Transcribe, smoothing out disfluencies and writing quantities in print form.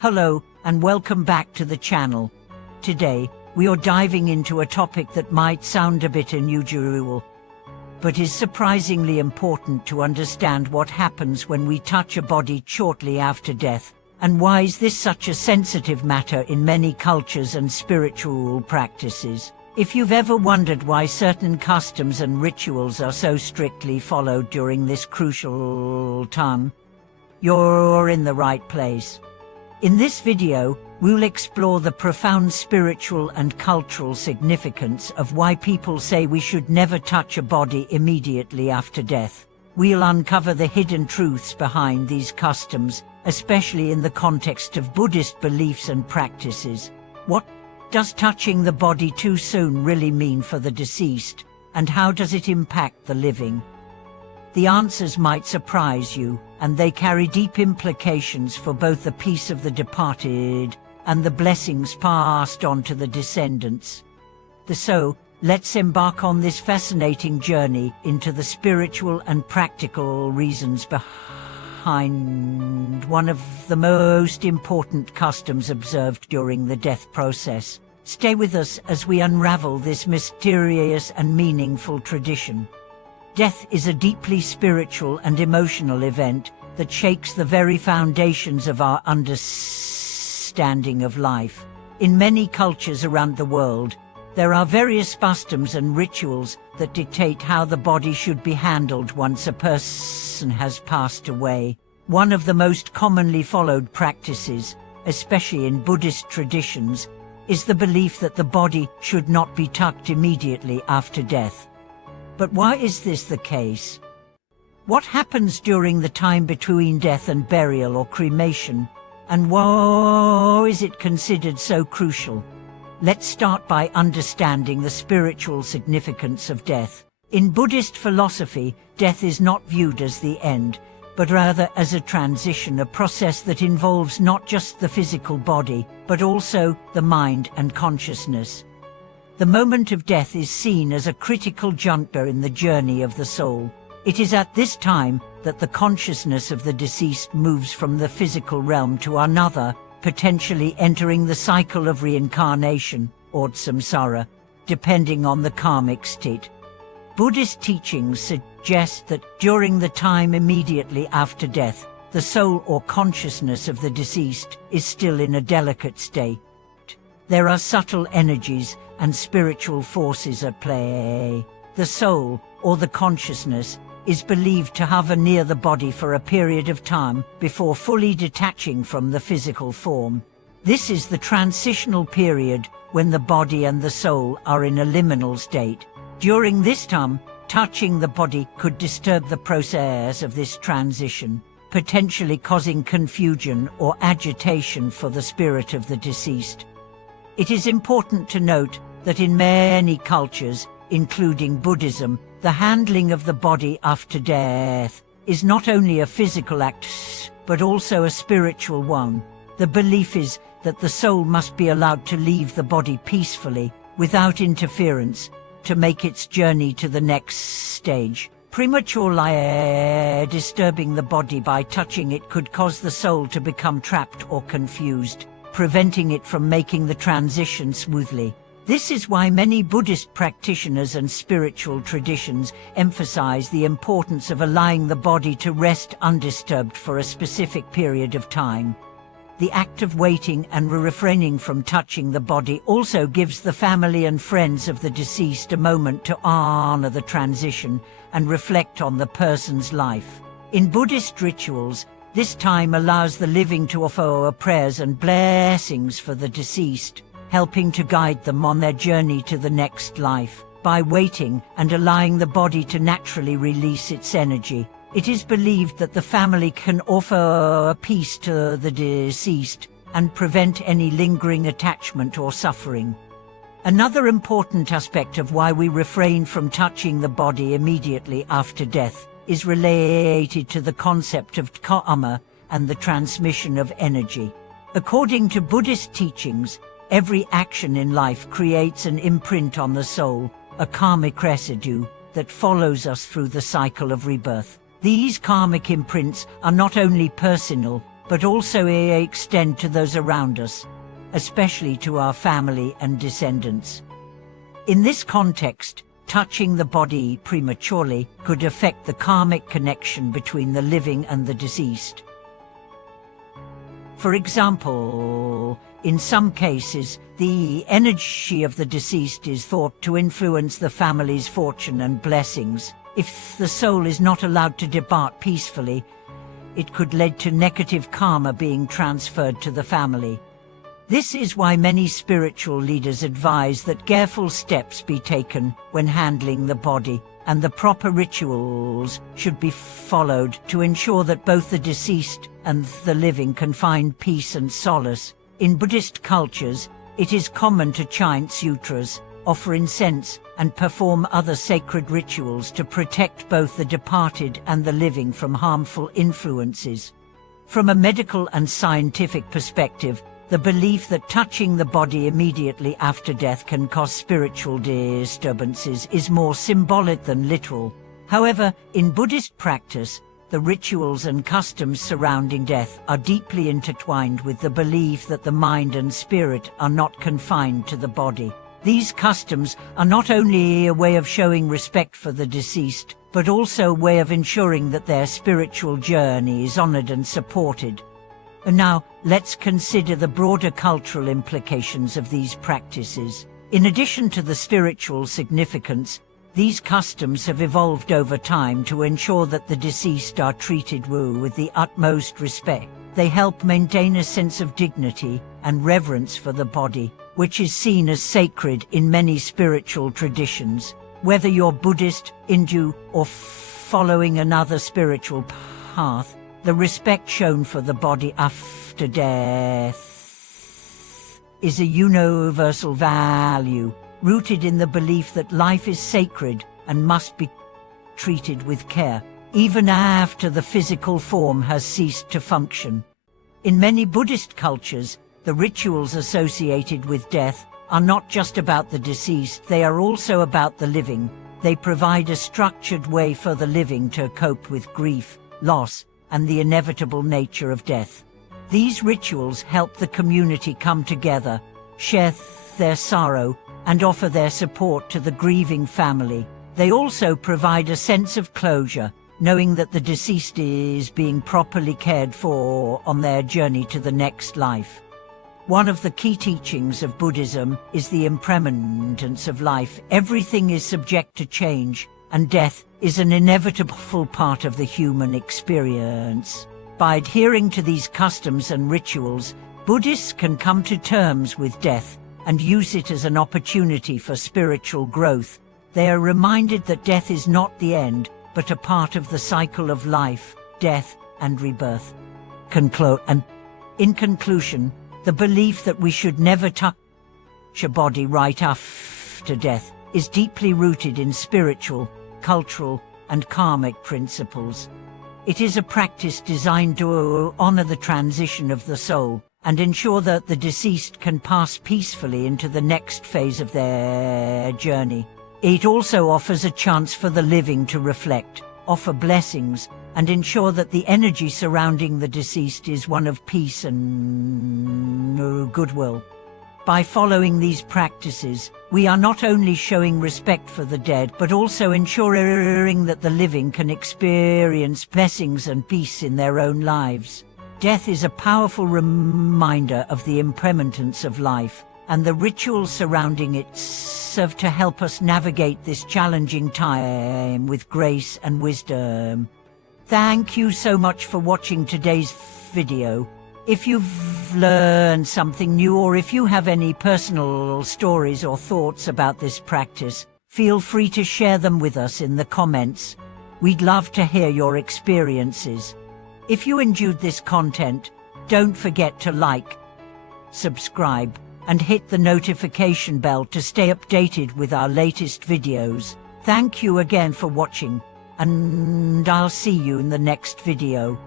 Hello, and welcome back to the channel. Today, we are diving into a topic that might sound a bit unusual, but is surprisingly important to understand what happens when we touch a body shortly after death, and why is this such a sensitive matter in many cultures and spiritual practices. If you've ever wondered why certain customs and rituals are so strictly followed during this crucial time, you're in the right place. In this video, we'll explore the profound spiritual and cultural significance of why people say we should never touch a body immediately after death. We'll uncover the hidden truths behind these customs, especially in the context of Buddhist beliefs and practices. What does touching the body too soon really mean for the deceased, and how does it impact the living? The answers might surprise you, and they carry deep implications for both the peace of the departed and the blessings passed on to the descendants. So, let's embark on this fascinating journey into the spiritual and practical reasons behind one of the most important customs observed during the death process. Stay with us as we unravel this mysterious and meaningful tradition. Death is a deeply spiritual and emotional event that shakes the very foundations of our understanding of life. In many cultures around the world, there are various customs and rituals that dictate how the body should be handled once a person has passed away. One of the most commonly followed practices, especially in Buddhist traditions, is the belief that the body should not be touched immediately after death. But why is this the case? What happens during the time between death and burial or cremation? And why is it considered so crucial? Let's start by understanding the spiritual significance of death. In Buddhist philosophy, death is not viewed as the end, but rather as a transition, a process that involves not just the physical body, but also the mind and consciousness. The moment of death is seen as a critical juncture in the journey of the soul. It is at this time that the consciousness of the deceased moves from the physical realm to another, potentially entering the cycle of reincarnation, or samsara, depending on the karmic state. Buddhist teachings suggest that during the time immediately after death, the soul or consciousness of the deceased is still in a delicate state. There are subtle energies and spiritual forces at play. The soul, or the consciousness, is believed to hover near the body for a period of time before fully detaching from the physical form. This is the transitional period when the body and the soul are in a liminal state. During this time, touching the body could disturb the process of this transition, potentially causing confusion or agitation for the spirit of the deceased. It is important to note that in many cultures, including Buddhism, the handling of the body after death is not only a physical act, but also a spiritual one. The belief is that the soul must be allowed to leave the body peacefully, without interference, to make its journey to the next stage. Prematurely disturbing the body by touching it could cause the soul to become trapped or confused, preventing it from making the transition smoothly. This is why many Buddhist practitioners and spiritual traditions emphasize the importance of allowing the body to rest undisturbed for a specific period of time. The act of waiting and refraining from touching the body also gives the family and friends of the deceased a moment to honor the transition and reflect on the person's life. In Buddhist rituals, this time allows the living to offer prayers and blessings for the deceased, helping to guide them on their journey to the next life. By waiting and allowing the body to naturally release its energy, it is believed that the family can offer peace to the deceased and prevent any lingering attachment or suffering. Another important aspect of why we refrain from touching the body immediately after death is related to the concept of karma and the transmission of energy. According to Buddhist teachings, every action in life creates an imprint on the soul, a karmic residue that follows us through the cycle of rebirth. These karmic imprints are not only personal, but also extend to those around us, especially to our family and descendants. In this context, touching the body prematurely could affect the karmic connection between the living and the deceased. For example, in some cases, the energy of the deceased is thought to influence the family's fortune and blessings. If the soul is not allowed to depart peacefully, it could lead to negative karma being transferred to the family. This is why many spiritual leaders advise that careful steps be taken when handling the body, and the proper rituals should be followed to ensure that both the deceased and the living can find peace and solace. In Buddhist cultures, it is common to chant sutras, offer incense, and perform other sacred rituals to protect both the departed and the living from harmful influences. From a medical and scientific perspective, the belief that touching the body immediately after death can cause spiritual disturbances is more symbolic than literal. However, in Buddhist practice, the rituals and customs surrounding death are deeply intertwined with the belief that the mind and spirit are not confined to the body. These customs are not only a way of showing respect for the deceased, but also a way of ensuring that their spiritual journey is honored and supported. And now, let's consider the broader cultural implications of these practices. In addition to the spiritual significance, these customs have evolved over time to ensure that the deceased are treated with the utmost respect. They help maintain a sense of dignity and reverence for the body, which is seen as sacred in many spiritual traditions. Whether you're Buddhist, Hindu, or following another spiritual path, the respect shown for the body after death is a universal value, rooted in the belief that life is sacred and must be treated with care, even after the physical form has ceased to function. In many Buddhist cultures, the rituals associated with death are not just about the deceased, they are also about the living. They provide a structured way for the living to cope with grief, loss, and the inevitable nature of death. These rituals help the community come together, share their sorrow, and offer their support to the grieving family. They also provide a sense of closure, knowing that the deceased is being properly cared for on their journey to the next life. One of the key teachings of Buddhism is the impermanence of life. Everything is subject to change, and death is an inevitable part of the human experience. By adhering to these customs and rituals, Buddhists can come to terms with death and use it as an opportunity for spiritual growth. They are reminded that death is not the end, but a part of the cycle of life, death, and rebirth. In conclusion, the belief that we should never touch a body right after death is deeply rooted in spiritual, cultural, and karmic principles. It is a practice designed to honor the transition of the soul and ensure that the deceased can pass peacefully into the next phase of their journey. It also offers a chance for the living to reflect, offer blessings, and ensure that the energy surrounding the deceased is one of peace and goodwill. By following these practices, we are not only showing respect for the dead, but also ensuring that the living can experience blessings and peace in their own lives. Death is a powerful reminder of the impermanence of life, and the rituals surrounding it serve to help us navigate this challenging time with grace and wisdom. Thank you so much for watching today's video. If you've learned something new, or if you have any personal stories or thoughts about this practice, feel free to share them with us in the comments. We'd love to hear your experiences. If you enjoyed this content, don't forget to like, subscribe, and hit the notification bell to stay updated with our latest videos. Thank you again for watching, and I'll see you in the next video.